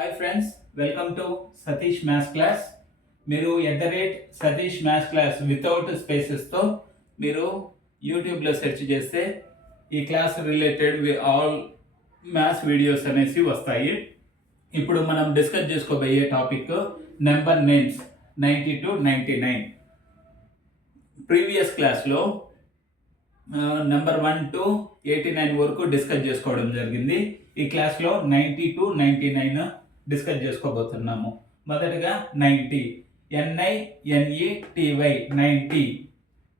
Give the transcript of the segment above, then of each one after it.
Hi friends welcome to Satish maths class మీరు at the rate Satish maths class without స్పేసెస్తో మీరు యూట్యూబ్లో search చేస్తే ఈ class related all maths videos అనేసి వస్తాయి. ఇప్పుడు మనం డిస్కస్ చేసుకోబోయే topic number names ninety two ninety nine previous క్లాస్లో number one two eighty nine వరకు డిస్కస్ చేసుకోవడం జరిగింది. ఈ క్లాస్లో ninety two ninety nine discuss చేసుకోబోతున్నాము. మొదటగా ninety N I N E T Y ninety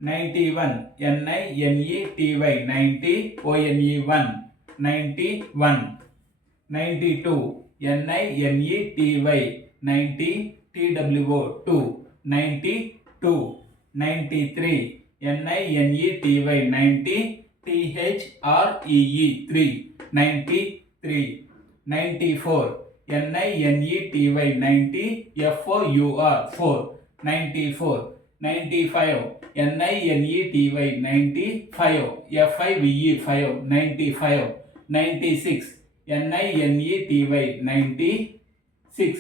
ninety one N I N E T Y ninety O N E one ninety one. Ninety two N I N E ninety T W O two ninety two. Ninety three N I T Y ninety T H R E E three ninety three. Ninety four NINETY 90 FOUR 4 94 95 NINETY 95 FIVE 5 95 96 NINETY 96 SIX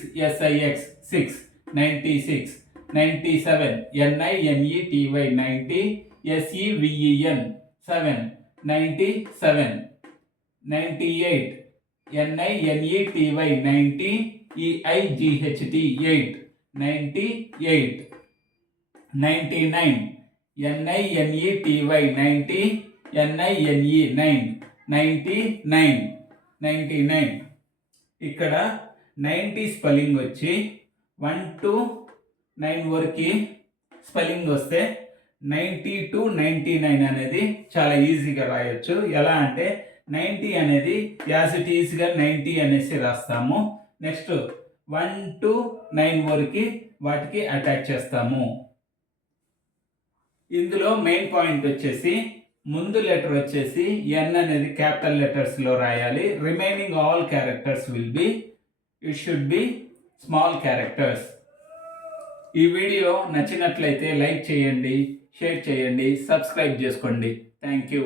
6 96 97 NINETY 90 SEVEN 7 97 98 N I N E T Y ninety ninety eight ninety E I G H T eight ninety eight ninety nine N I N E T Y ninety N I N E nine ninety nine ninety nine ఇక్కడ ninety spelling వచ్చి one two nine వరకు spelling వస్తే ninety two ninety nine అనేది చాలా ఈజీగా రాయొచ్చు. ఎలా అంటే నైంటీ అనేది యాజ్ ఇట్ ఈజ్గా నైంటీ అనేసి రాస్తాము. నెక్స్ట్ వన్ టు నైన్ వరకు వాటికి అటాచ్ చేస్తాము. ఇందులో మెయిన్ పాయింట్ వచ్చేసి ముందు లెటర్ వచ్చేసి ఎన్ అనేది క్యాపిటల్ లెటర్స్లో రాయాలి. Remaining all characters will be it should be small characters. ఈ వీడియో నచ్చినట్లయితే లైక్ చేయండి షేర్ చేయండి సబ్స్క్రైబ్ చేసుకోండి. Thank you.